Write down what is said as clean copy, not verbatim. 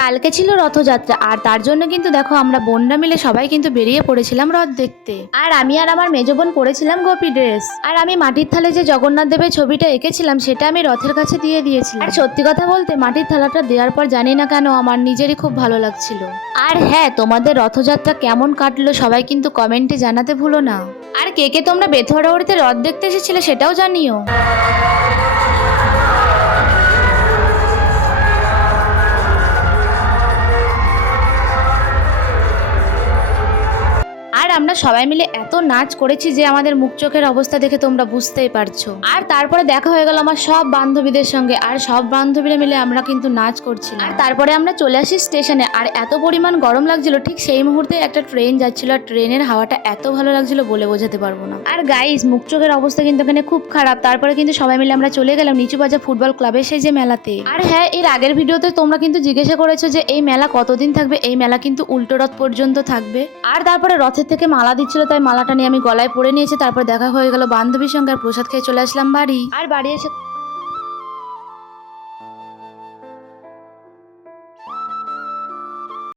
কালকে ছিল রথযাত্রা আর তার জন্য কিন্তু দেখো আমরা বোনরা মিলে সবাই কিন্তু বেরিয়ে পড়েছিলাম রথ দেখতে। আর আমি আর আমার মেজো বোন পরেছিলাম গোপী ড্রেস। আর আমি মাটির থালে যে জগন্নাথ দেবের ছবিটা এঁকেছিলাম সেটা আমি রথের কাছে দিয়ে দিয়েছিলাম। আর সত্যি কথা বলতে মাটির থালাটা দেওয়ার পর জানি না কেন আমার নিজেরই খুব ভালো লাগছিল। আর হ্যাঁ, তোমাদের রথযাত্রা কেমন কাটলো সবাই কিন্তু কমেন্টে জানাতে ভুলো না। আর কে কে তোমরা বেথুয়ারবাড়িতে রথ দেখতে এসেছিলে সেটাও জানিও। আর আমরা সবাই মিলে এত নাচ করেছি যে আমাদের মুখ চোখের অবস্থা দেখে তোমরা বুঝতেই পারছো। আর তারপরে দেখা হয়ে গেল আমার সব বান্ধবীদের সঙ্গে, আর সব বান্ধবীরা মিলে আমরা কিন্তু নাচ করছিলাম। আর তারপরে আমরা চলে আসি স্টেশনে। আর এত পরিমাণ গরম লাগছিল, ঠিক সেই মুহূর্তে একটা ট্রেন যাচ্ছিল আর ট্রেনের হাওয়াটা এত ভালো লাগছিল বলে বোঝাতে পারবো না। আর গাইস, মুখ চোখের অবস্থা কিন্তু এখানে খুব খারাপ। তারপরে কিন্তু সবাই মিলে আমরা চলে গেলাম নিচু বাজার ফুটবল ক্লাবে সেই যে মেলাতে। আর হ্যাঁ, এর আগের ভিডিওতে তোমরা কিন্তু জিজ্ঞাসা করেছো যে এই মেলা কতদিন থাকবে। এই মেলা কিন্তু উল্টো রথ পর্যন্ত থাকবে। আর তারপরে রথের থেকে মালা দিচ্ছিল, তাই মালাটা নিয়ে আমি গলায় পরে নিয়েছি। তারপর দেখা হয়ে গেল বান্ধবীর সঙ্গে, আর প্রসাদ খেয়ে চলে আসলাম বাড়ি। আর বাড়ি এসে